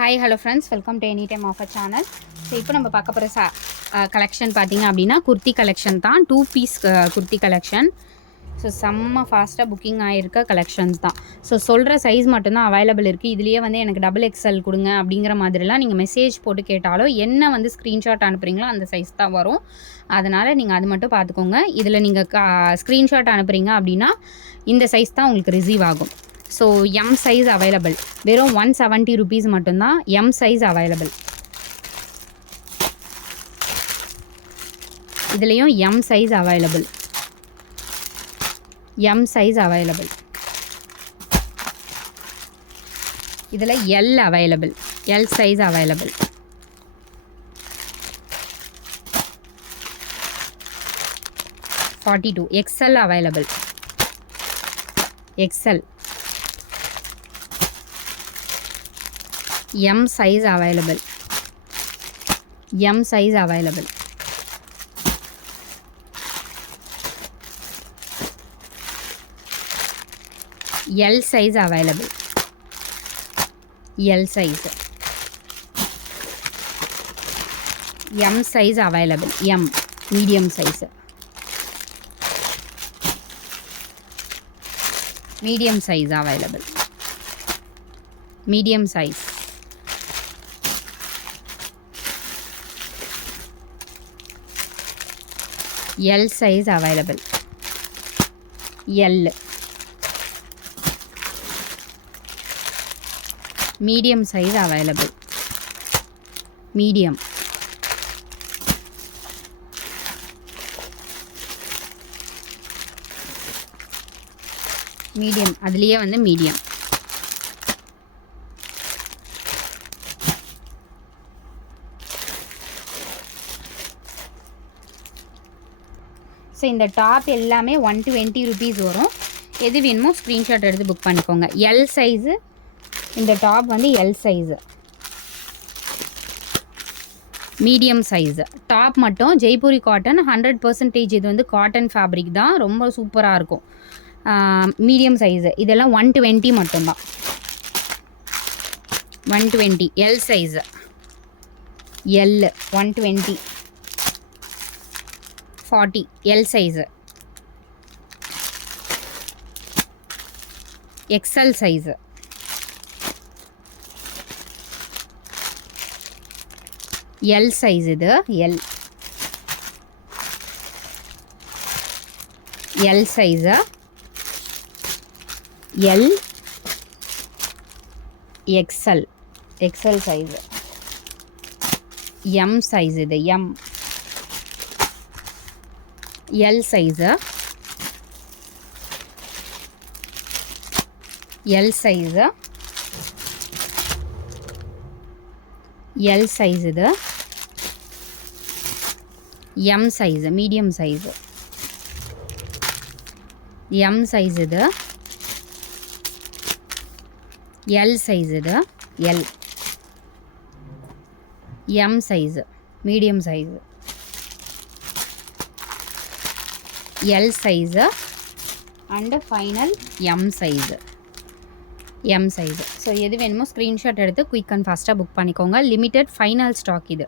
Hi hello friends, welcome to any time offer channel. So இப்போ நம்ம பார்க்க போகிற கலெக்ஷன் பார்த்திங்க அப்படின்னா குர்த்தி கலெக்ஷன் தான். 2 பீஸ் குர்த்தி கலெக்ஷன். ஸோ செம்ம ஃபாஸ்ட்டாக புக்கிங் ஆகிருக்க கலெக்ஷன்ஸ் தான். ஸோ சொல்கிற சைஸ் மட்டும்தான் அவைலபிள் இருக்குது. இதுலேயே வந்து எனக்கு XXL கொடுங்க அப்படிங்கிற மாதிரிலாம் நீங்கள் மெசேஜ் போட்டு கேட்டாலோ என்ன வந்து ஸ்க்ரீன்ஷாட் அனுப்புகிறீங்களோ அந்த சைஸ் தான் வரும். அதனால் நீங்கள் அது மட்டும் பார்த்துக்கோங்க. இதில் நீங்கள் ஸ்க்ரீன்ஷாட் அனுப்புகிறீங்க அப்படின்னா இந்த சைஸ் தான் உங்களுக்கு ரிசீவ் ஆகும். So M size available. வெறும் 170 rupees மட்டும்தான் எம் சைஸ் அவைலபிள். இதுலேயும் M size available. M size available. இதில் L available. L size available. $42. XL available. XL. M size available. M size available. L size available. L size. M size available. M medium size. Medium size available. Medium size. L size available. L. Medium size available. Medium. Medium. அதுலயே வந்து medium. So இந்த டாப் எல்லாமே 120 rupees வரும். எது வேணுமோ ஸ்க்ரீன்ஷாட் எடுத்து புக் பண்ணிக்கோங்க. L size. இந்த டாப் வந்து L size. Medium size. Top மட்டும் ஜெய்ப்பூரி காட்டன் 100%. இது வந்து காட்டன் ஃபேப்ரிக் தான். ரொம்ப சூப்பராக இருக்கும். Medium size. இதெல்லாம் 120 மட்டும்தான். 120. L size. L 120. 40. L size. XL size. L size இது L. L size. L. XL. XL size. M size இது M. L size. L size. L size இது. M size. Medium size. M size இது. L size இது. L. M size. Medium size. L size and final M size. M size. So எது வேணுமோ ஸ்க்ரீன்ஷாட் எடுத்து quick and ஃபாஸ்ட்டாக புக் பண்ணிக்கோங்க. Limited final stock இது.